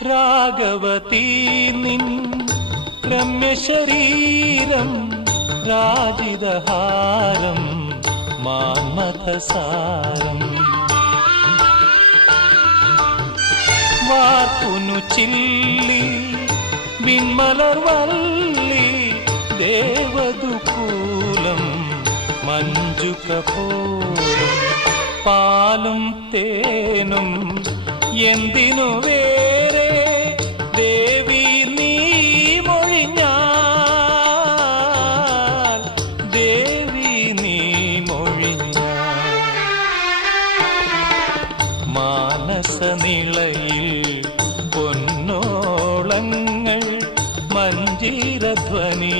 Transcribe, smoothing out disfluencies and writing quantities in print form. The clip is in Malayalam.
രാഘവതീ നിൻ രമ്യശരീരം രാജിതഹാരം മാന്മഥസാരം വാർപ്പുനു ചില്ലി വിൺമലർവല്ലി ദേവദുകൂലം മഞ്ജുകപോലം പാലും തേനും എന്തിനു വേറെ ദേവി നീ മൊഴിഞ്ഞാൽ ദേവി നീ മൊഴിഞ്ഞാൽ മാനസനിളയിൽ പൊന്നോളങ്ങൾ മഞ്ജീരധ്വനി